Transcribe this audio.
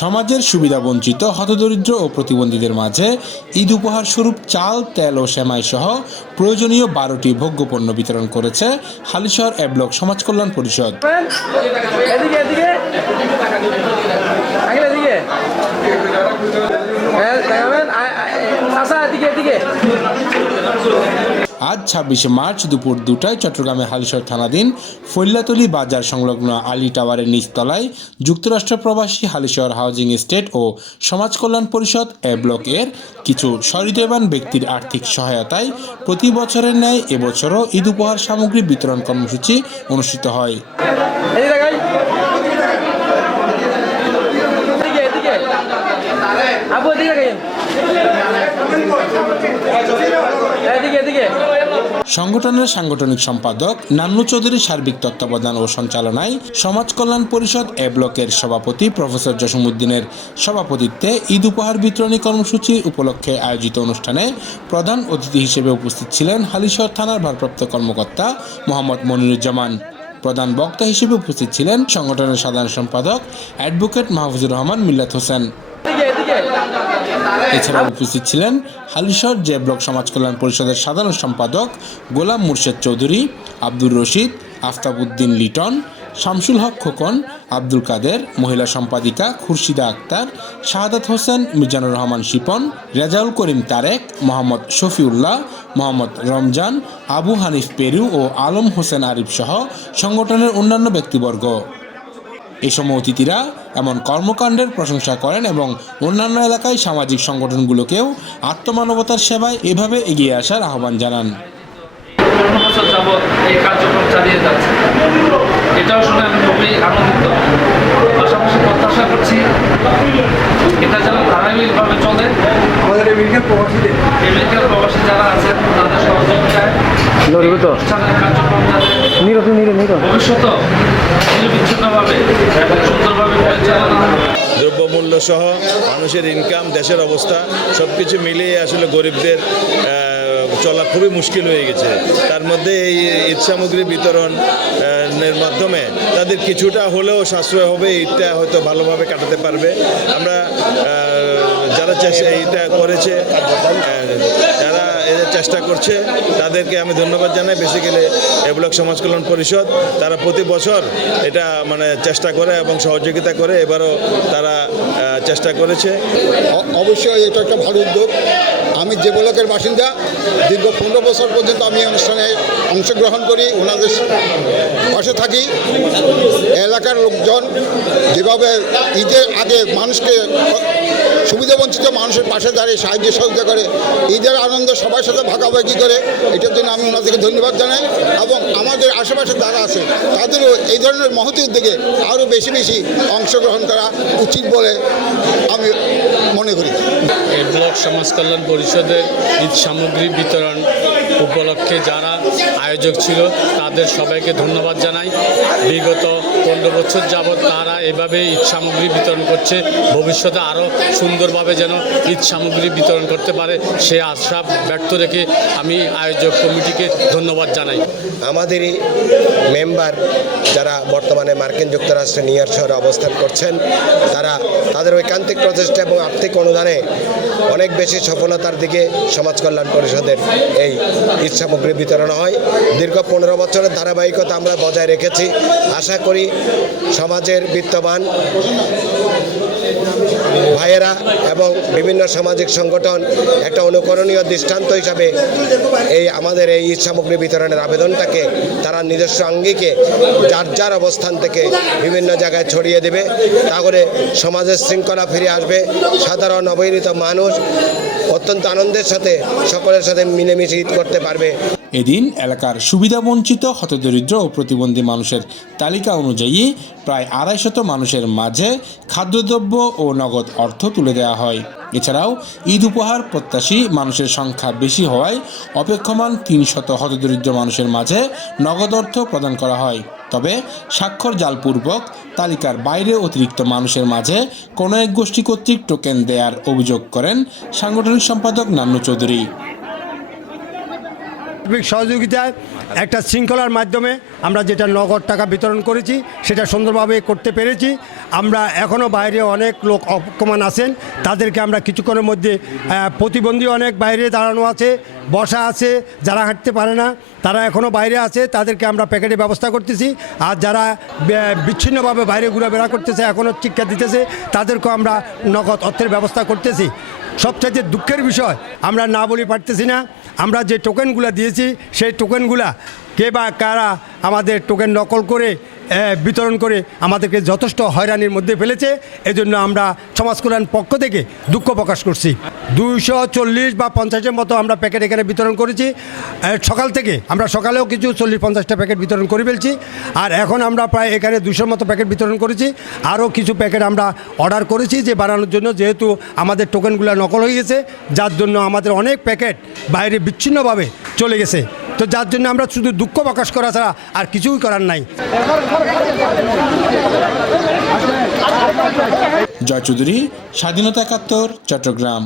সমাজের সুবিধাবঞ্চিত হতদরিদ্র ও প্রতিবন্ধীদের মাঝে ঈদ উপহার স্বরূপ চাল, তেল ও সেমাই সহ প্রয়োজনীয় বারোটি ভোগ্যপণ্য বিতরণ করেছে হালিশহর এ ব্লক সমাজ কল্যাণ পরিষদ। এদিকে। আজ ছাব্বিশে মার্চ দুপুর দুটায় চট্টগ্রামের হালিশহর থানাধীন ফৈল্লাতলি বাজার সংলগ্ন আলী টাওয়ারের নিচতলায় যুক্তরাষ্ট্র প্রবাসী হালিশহর হাউজিং এস্টেট ও সমাজ কল্যাণ পরিষদ এ ব্লকের কিছু সহৃদয়বান ব্যক্তির আর্থিক সহায়তায় প্রতি বছরের ন্যায় এবছরও ঈদ উপহার সামগ্রী বিতরণ কর্মসূচি অনুষ্ঠিত হয়। সংগঠনের সাংগঠনিক সম্পাদক নান্নু চৌধুরী সার্বিক তত্ত্বাবধান ও সঞ্চালনায় সমাজ কল্যাণ পরিষদ এ ব্লকের সভাপতি প্রফেসর জসিমুদ্দিনের সভাপতিত্বে ঈদ উপহার বিতরণী কর্মসূচি উপলক্ষে আয়োজিত অনুষ্ঠানে প্রধান অতিথি হিসেবে উপস্থিত ছিলেন হালিশহর থানার ভারপ্রাপ্ত কর্মকর্তা মোহাম্মদ মনিরুজ্জামান। প্রধান বক্তা হিসেবে উপস্থিত ছিলেন সংগঠনের সাধারণ সম্পাদক অ্যাডভোকেট মাহফুজুর রহমান মিল্লাত হোসেন। এছাড়াও উপস্থিত ছিলেন হালিশহর জে ব্লক সমাজ কল্যাণ পরিষদের সাধারণ সম্পাদক গোলাম মুর্শেদ চৌধুরী, আব্দুর রশিদ আফতাব উদ্দিন লিটন, শামসুল হক খোকন, আব্দুল কাদের, মহিলা সম্পাদিকা খুরশিদা আক্তার, শাহাদাত হোসেন মিজানুর রহমান শিপন, রেজাউল করিম তারেক, মোহাম্মদ শফিউল্লাহ, মোহাম্মদ রমজান, আবু হানিফ পেরু ও আলম হোসেন আরিফ সহ সংগঠনের অন্যান্য ব্যক্তিবর্গ। এই সময় অতিথিরা এমন কর্মকাণ্ডের প্রশংসা করেন এবং অন্যান্য এলাকায় সামাজিক সংগঠনগুলোকেও আত্মমানবতার সেবায় এভাবে এগিয়ে আসার আহ্বান জানান। চালিয়ে যাচ্ছে এটাও শুনে আমি খুবই আনন্দিত পাশাপাশি প্রত্যাশা করছি এটা যেন ধারাবাহিকভাবে চলে আমাদের আমেরিকার প্রবাসীদের আমেরিকার প্রবাসী যারা আছেন তাদের সহযোগিতায় নিরবিচ্ছিন্নভাবে সুন্দরভাবে পরিচালনা দ্রব্যমূল্য সহ মানুষের ইনকাম দেশের অবস্থা সব কিছু মিলিয়ে আসলে গরিবদের চলা খুবই মুশকিল হয়ে গেছে। তার মধ্যে এই ঈদ সামগ্রী বিতরণ এর মাধ্যমে তাদের কিছুটা হলেও সাশ্রয় হবে ঈদটা হয়তো ভালোভাবে কাটাতে পারবে। আমরা যারা এইটা করেছে। আহ, যারা এদের চেষ্টা করছে তাদেরকে আমি ধন্যবাদ জানাই। বেসিক্যালি ব্লক সমাজ কল্যাণ পরিষদ তারা প্রতি বছর এটা মানে চেষ্টা করে এবং সহযোগিতা করে। এবারও তারা চেষ্টা করেছে। অবশ্যই এটা একটা ভালো উদ্যোগ। আমি যে ব্লকের বাসিন্দা, দীর্ঘ পনেরো বছর পর্যন্ত আমি অনুষ্ঠানে অংশগ্রহণ করি, ওনাদের পাশে থাকি। এলাকার লোকজন যেভাবে ঈদের আগে মানুষকে সুবিধাবঞ্চিত মানুষের পাশে দাঁড়িয়ে সাহায্য সহযোগিতা করে, ঈদের আনন্দ সবার সাথে ভাগাভাগি করে, এটার জন্য আমি ওনাদেরকে ধন্যবাদ জানাই এবং আমাদের আশেপাশে যারা আছে, তাদেরও এই ধরনের মহতি উদ্যোগে আরও বেশি বেশি অংশগ্রহণ করা উচিত বলে আমি মনে করি। ব্লক সমাজ কল্যাণ পরিষদের ঈদ সামগ্রী বিতরণ উপলক্ষে যারা আয়োজক ছিল তাদের সবাইকে ধন্যবাদ জানাই। বিগত পনেরো বছর যাবৎ তারা এভাবে ঈদ সামগ্রী বিতরণ করছে। ভবিষ্যতে আরও সুন্দরভাবে যেন ঈদ সামগ্রী বিতরণ করতে পারে, সে আশা ব্যর্থ রেখে আমি আয়োজক কমিটিকে ধন্যবাদ জানাই। আমাদেরই মেম্বার যারা বর্তমানে মার্কিন যুক্তরাষ্ট্রে নিউ ইয়র্ক শহরে অবস্থান করছেন, তারা তাদের ঐকান্তিক প্রচেষ্টা এবং আর্থিক অনুদানে অনেক বেশি সফলতার দিকে সমাজ কল্যাণ পরিষদের এই ঈদ সামগ্রী বিতরণ হয়। দীর্ঘ পনেরো বছরের ধারাবাহিকতা আমরা বজায় রেখেছি। আশা করি সমাজের বিত্তবান ভাইয়েরা এবং বিভিন্ন সামাজিক সংগঠন একটা অনুকরণীয় দৃষ্টান্ত হিসাবে এই আমাদের এই ঈদ সামগ্রী বিতরণের আবেদনটাকে তারা নিজস্ব আঙ্গিকে যার যার অবস্থান থেকে বিভিন্ন জায়গায় ছড়িয়ে দেবে। তাহলে সমাজের শৃঙ্খলা ফিরে আসবে। সাধারণ অবহেলিত মানুষ অত্যন্ত আনন্দের সাথে সকলের সাথে মিলেমিশে ঈদ করতে পারবে। এদিন এলাকার সুবিধাবঞ্চিত, হতদরিদ্র ও প্রতিবন্ধী মানুষের তালিকা অনুযায়ী প্রায় আড়াইশত মানুষের মাঝে খাদ্যদ্রব্য ও নগদ অর্থ তুলে দেওয়া হয়। এছাড়াও ঈদ উপহার প্রত্যাশী মানুষের সংখ্যা বেশি হওয়ায় অপেক্ষমান তিন শত হতদরিদ্র মানুষের মাঝে নগদ অর্থ প্রদান করা হয়। তবে স্বাক্ষর জালপূর্বক তালিকার বাইরে অতিরিক্ত মানুষের মাঝে কোনো এক গোষ্ঠী কর্তৃক টোকেন দেওয়ার অভিযোগ করেন সাংগঠনিক সম্পাদক নান্নু চৌধুরী। সার্বিক সহযোগিতায় একটা শৃঙ্খলার মাধ্যমে আমরা যেটা নগদ টাকা বিতরণ করেছি, সেটা সুন্দরভাবে করতে পেরেছি। আমরা এখনও বাইরে অনেক লোক অপমান আছেন, তাদেরকে আমরা কিছুক্ষণের মধ্যে প্রতিবন্ধী অনেক বাইরে দাঁড়ানো আছে, বসা আছে, যারা হাঁটতে পারে না, তারা এখনও বাইরে আছে, তাদেরকে আমরা প্যাকেটে ব্যবস্থা করতেছি। আর যারা বিচ্ছিন্নভাবে বাইরে ঘোরাফেরা করতেছে, এখনও শিক্ষা দিতেছে, তাদেরকেও আমরা নগদ অর্থের ব্যবস্থা করতেছি। সবচাইতে দুঃখের বিষয় আমরা না বলি পারতেছি না। আমরা যে টোকেনগুলো দিয়েছি সেই টোকেনগুলা কে বা কারা আমাদের টোকেন নকল করে বিতরণ করে আমাদেরকে যথেষ্ট হয়রানির মধ্যে ফেলেছে, এজন্য আমরা সমাজ কল্যাণ পক্ষ থেকে দুঃখ প্রকাশ করছি। দুইশো চল্লিশ বা পঞ্চাশের মতো আমরা প্যাকেট এখানে বিতরণ করেছি। সকাল থেকে আমরা সকালেও কিছু চল্লিশ, পঞ্চাশটা প্যাকেট বিতরণ করে ফেলছি। আর এখন আমরা প্রায় এখানে দুশোর মতো প্যাকেট বিতরণ করেছি। আরও কিছু প্যাকেট আমরা অর্ডার করেছি যে বানানোর জন্য, যেহেতু আমাদের টোকেনগুলো নকল হয়ে গেছে, যার জন্য আমাদের অনেক প্যাকেট বাইরে বিচ্ছিন্নভাবে চলে গেছে। তো যার জন্য আমরা শুধু দুঃখ প্রকাশ করা ছাড়া আর কিছুই করার নাই। জয় চৌধুরী, স্বাধীনতা একাত্তর, চট্টগ্রাম।